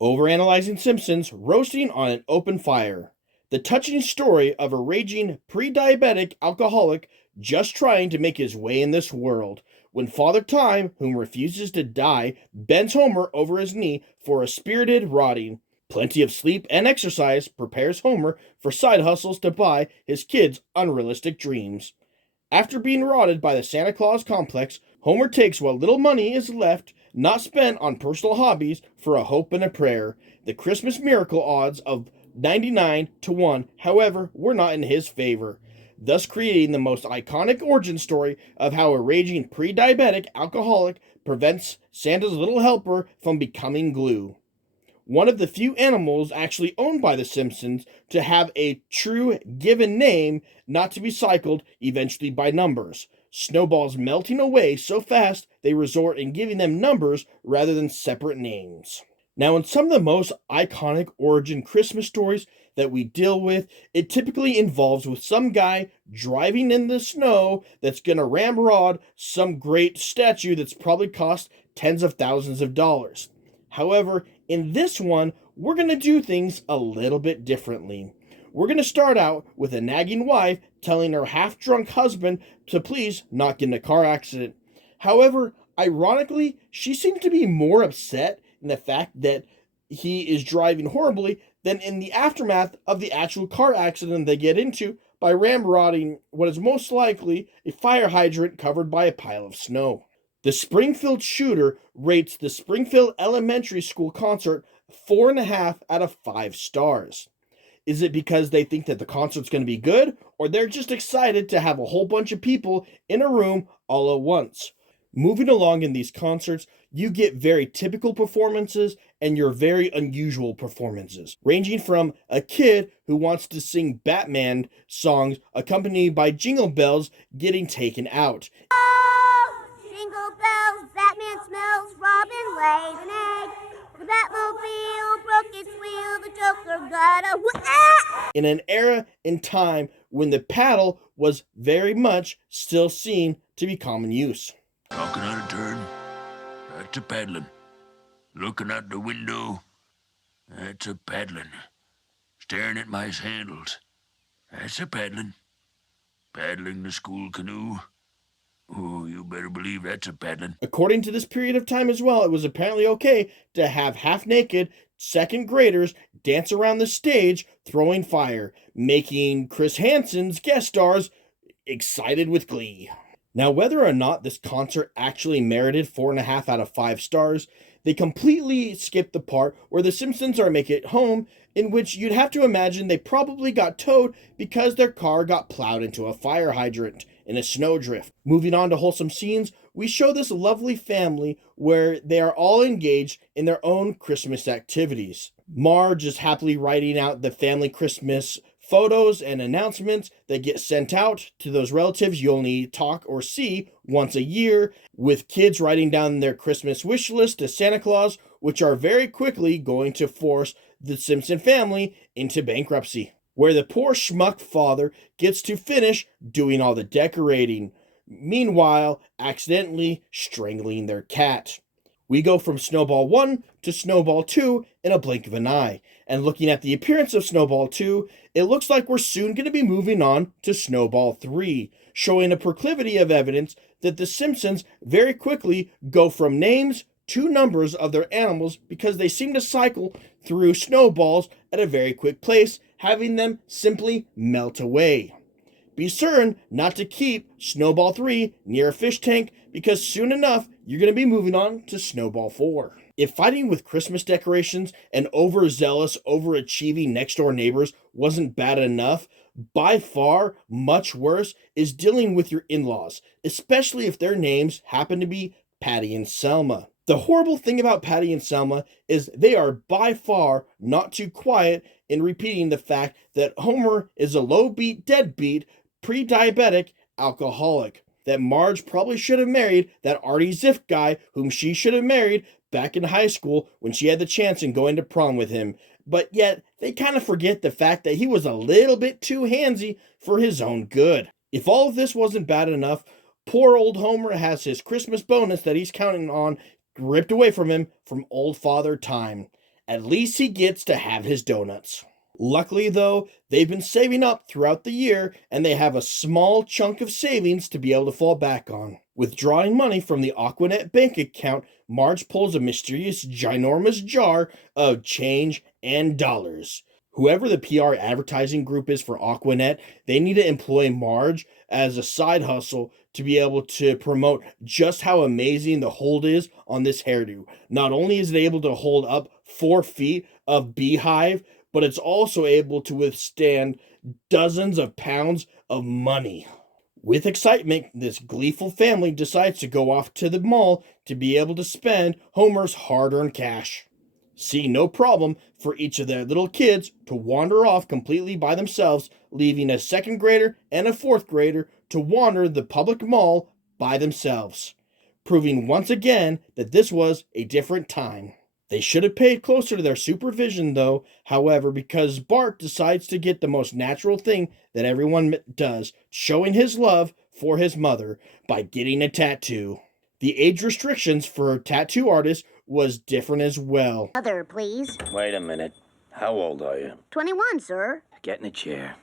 Overanalyzing Simpsons roasting on an open fire. The touching story of a raging pre-diabetic alcoholic just trying to make his way in this world. When Father Time, whom refuses to die, bends Homer over his knee for a spirited rotting. Plenty of sleep and exercise prepares Homer for side hustles to buy his kids unrealistic dreams. After being rotted by the Santa Claus complex, Homer takes what little money is left not spent on personal hobbies for a hope and a prayer. The Christmas miracle odds of 99 to 1, however, were not in his favor, thus creating the most iconic origin story of how a raging pre-diabetic alcoholic prevents Santa's little helper from becoming glue. One of the few animals actually owned by the Simpsons to have a true given name, not to be cycled eventually by numbers. Snowballs melting away so fast they resort in giving them numbers rather than separate names. Now, in some of the most iconic origin Christmas stories that we deal with, it typically involves with some guy driving in the snow that's gonna ramrod some great statue that's probably cost tens of thousands of dollars. However, in this one, we're going to do things a little bit differently. We're going to start out with a nagging wife telling her half-drunk husband to please not get in a car accident. However, ironically, she seems to be more upset in the fact that he is driving horribly than in the aftermath of the actual car accident they get into by ramrodding what is most likely a fire hydrant covered by a pile of snow. The Springfield shooter rates the Springfield Elementary School concert 4.5 out of 5 stars. Is it because they think that the concert's going to be good, or they're just excited to have a whole bunch of people in a room all at once? Moving along in these concerts, you get very typical performances and your very unusual performances, ranging from a kid who wants to sing Batman songs accompanied by jingle bells getting taken out. Jingle bells, Batman smells, Robin laid an egg. The Batmobile broke its wheel, the Joker got a in an era in time when the paddle was very much still seen to be common use. Talking on a turn, that's a paddling. Looking out the window, that's a paddling. Staring at my sandals, that's a paddling. Paddling the school canoe. Oh, you better believe that's a paddling. According to this period of time as well, it was apparently okay to have half-naked second graders dance around the stage throwing fire, making Chris Hansen's guest stars excited with glee. Now, whether or not this concert actually merited 4.5 out of 5 stars, they completely skipped the part where the Simpsons are making it home, in which you'd have to imagine they probably got towed because their car got plowed into a fire hydrant in a snowdrift. Moving on to wholesome scenes, we show this lovely family where they are all engaged in their own Christmas activities. Marge is happily writing out the family Christmas photos and announcements that get sent out to those relatives you only talk or see once a year, with kids writing down their Christmas wish list to Santa Claus, which are very quickly going to force the Simpson family into bankruptcy, where the poor schmuck father gets to finish doing all the decorating, meanwhile accidentally strangling their cat. We go from Snowball 1 to Snowball 2 in a blink of an eye, and looking at the appearance of Snowball 2, it looks like we're soon going to be moving on to Snowball 3, showing a proclivity of evidence that the Simpsons very quickly go from names to numbers of their animals because they seem to cycle through snowballs at a very quick pace, having them simply melt away. Be certain not to keep Snowball 3 near a fish tank because soon enough you're going to be moving on to Snowball 4. If fighting with Christmas decorations and overzealous, overachieving next-door neighbors wasn't bad enough, by far much worse is dealing with your in-laws, especially if their names happen to be Patty and Selma. The horrible thing about Patty and Selma is they are by far not too quiet in repeating the fact that Homer is a low-beat, deadbeat, pre-diabetic alcoholic, that Marge probably should have married that Artie Ziff guy whom she should have married back in high school when she had the chance in going to prom with him, but yet they kind of forget the fact that he was a little bit too handsy for his own good. If all of this wasn't bad enough, poor old Homer has his Christmas bonus that he's counting on ripped away from him from old Father Time. At least he gets to have his donuts. Luckily, though, they've been saving up throughout the year and they have a small chunk of savings to be able to fall back on. Withdrawing money from the Aquanet bank account, Marge pulls a mysterious, ginormous jar of change and dollars. Whoever the PR advertising group is for Aquanet, they need to employ Marge as a side hustle to be able to promote just how amazing the hold is on this hairdo. Not only is it able to hold up 4 feet of beehive, but it's also able to withstand dozens of pounds of money. With excitement, this gleeful family decides to go off to the mall to be able to spend Homer's hard-earned cash. See no problem for each of their little kids to wander off completely by themselves, leaving a 2nd grader and a 4th grader to wander the public mall by themselves, proving once again that this was a different time. They should have paid closer to their supervision, though, however, because Bart decides to get the most natural thing that everyone does, showing his love for his mother by getting a tattoo. The age restrictions for tattoo artists was different as well. Mother, please. Wait a minute. How old are you? 21, sir. Get in a chair.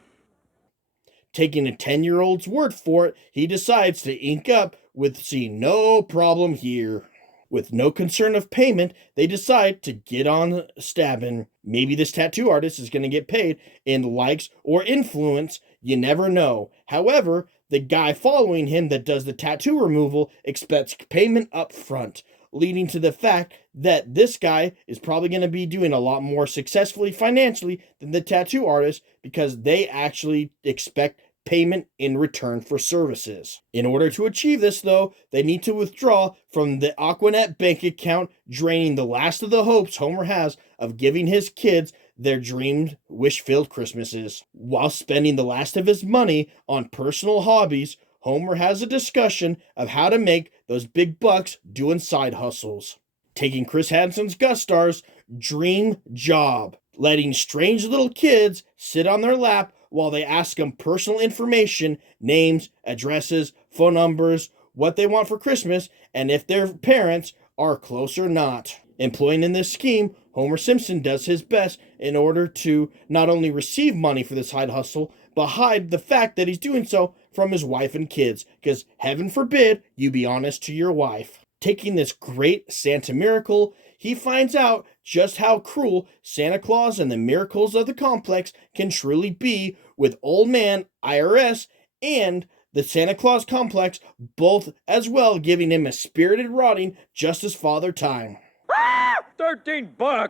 Taking a 10-year-old's word for it, he decides to ink up with "see no problem here." With no concern of payment, they decide to get on stabbing. Maybe this tattoo artist is going to get paid in likes or influence. You never know. However, the guy following him that does the tattoo removal expects payment up front, leading to the fact that this guy is probably going to be doing a lot more successfully financially than the tattoo artist because they actually expect payment in return for services. In order to achieve this, though, they need to withdraw from the Aquanet bank account, draining the last of the hopes Homer has of giving his kids their dreamed, wish-filled Christmases. While spending the last of his money on personal hobbies, Homer has a discussion of how to make those big bucks doing side hustles. Taking Chris Hansen's guest star's dream job, letting strange little kids sit on their lap while they ask them personal information, names, addresses, phone numbers, what they want for Christmas, and if their parents are close or not. Employing in this scheme, Homer Simpson does his best in order to not only receive money for this side hustle, but hide the fact that he's doing so from his wife and kids, because heaven forbid you be honest to your wife. Taking this great Santa miracle, he finds out just how cruel Santa Claus and the miracles of the complex can truly be, with old man IRS and the Santa Claus complex both as well giving him a spirited rotting just as father time. $13?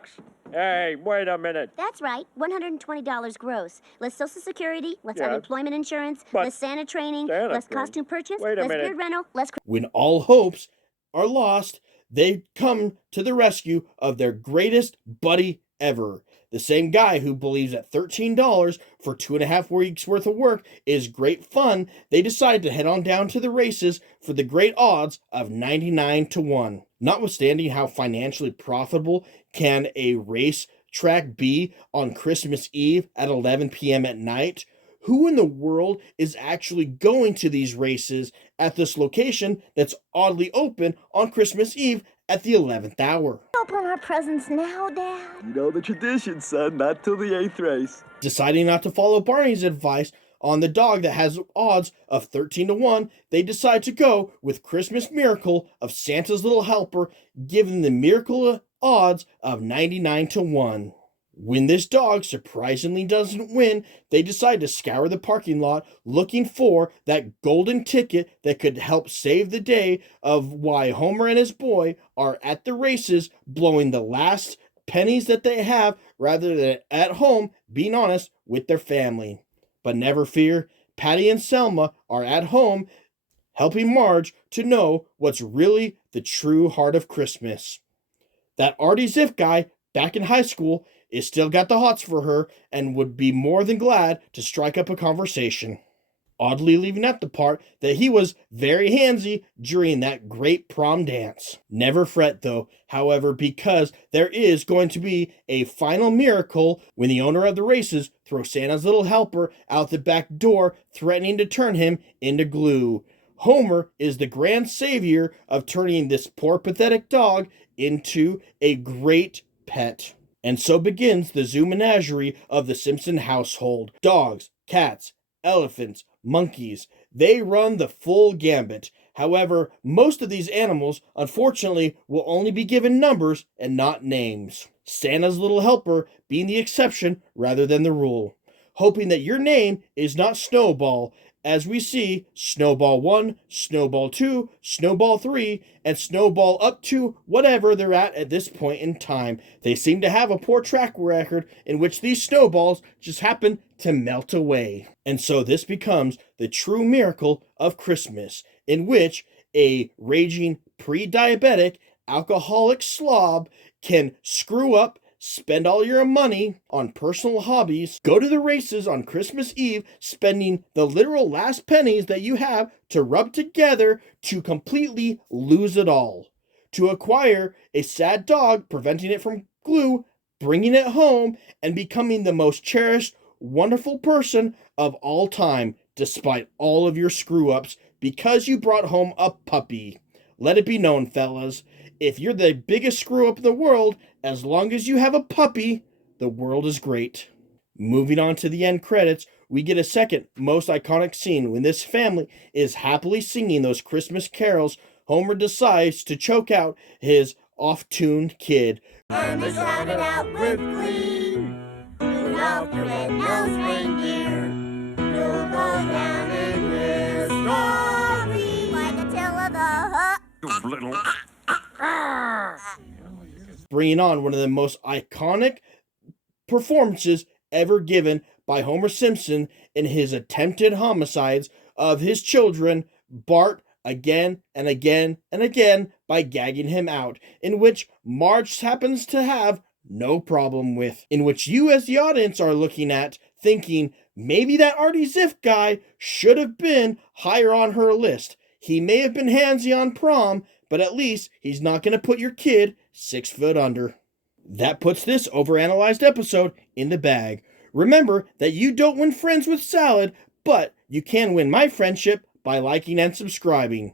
Hey, wait a minute. That's right, $120 gross. Less Social Security, less Yeah. unemployment insurance, But less Santa training, Santa less training? costume purchase, Wait a less minute. beard rental, less... When all hopes are lost, they come to the rescue of their greatest buddy ever. The same guy who believes that $13 for 2.5 weeks worth of work is great fun. They decide to head on down to the races for the great odds of 99-1. Notwithstanding how financially profitable can a race track be on Christmas Eve at 11 p.m. at night, who in the world is actually going to these races at this location that's oddly open on Christmas Eve at the 11th hour? Open our presents now, Dad. You know the tradition, son, not till the 8th race. Deciding not to follow Barney's advice on the dog that has odds of 13-1, they decide to go with Christmas Miracle of Santa's Little Helper, giving the miracle odds of 99-1. When this dog surprisingly doesn't win, they decide to scour the parking lot looking for that golden ticket that could help save the day of why Homer and his boy are at the races blowing the last pennies that they have rather than at home being honest with their family. But never fear, Patty and Selma are at home helping Marge to know what's really the true heart of Christmas. That Artie Ziff guy back in high school is still got the hots for her and would be more than glad to strike up a conversation. Oddly leaving out the part that he was very handsy during that great prom dance. Never fret though, however, because there is going to be a final miracle when the owner of the races throws Santa's Little Helper out the back door, threatening to turn him into glue. Homer is the grand savior of turning this poor pathetic dog into a great pet. And so begins the zoo menagerie of the Simpson household. Dogs, cats, elephants, monkeys, they run the full gambit. However, most of these animals, unfortunately, will only be given numbers and not names. Santa's little helper being the exception rather than the rule. Hoping that your name is not Snowball, as we see Snowball 1, Snowball 2, Snowball 3, and Snowball up to whatever they're at this point in time. They seem to have a poor track record in which these snowballs just happen to melt away. And so this becomes the true miracle of Christmas, in which a raging pre-diabetic alcoholic slob can screw up, spend all your money on personal hobbies, go to the races on Christmas Eve, spending the literal last pennies that you have to rub together to completely lose it all. To acquire a sad dog, preventing it from glue, bringing it home, and becoming the most cherished, wonderful person of all time, despite all of your screw-ups, because you brought home a puppy. Let it be known, fellas, if you're the biggest screw-up in the world, as long as you have a puppy, the world is great. Moving on to the end credits, we get a second most iconic scene when this family is happily singing those Christmas carols. Homer decides to choke out his off-tuned kid. And they shouted out with glee, Rudolph the red-nosed reindeer, you'll go down in history like Attila the Hun. Bringing on one of the most iconic performances ever given by Homer Simpson in his attempted homicides of his children, Bart, again and again and again by gagging him out, in which Marge happens to have no problem with, in which you as the audience are looking at, thinking maybe that Artie Ziff guy should have been higher on her list. He may have been handsy on prom, but at least he's not going to put your kid 6 foot under. That puts this overanalyzed episode in the bag. Remember that you don't win friends with salad, but you can win my friendship by liking and subscribing.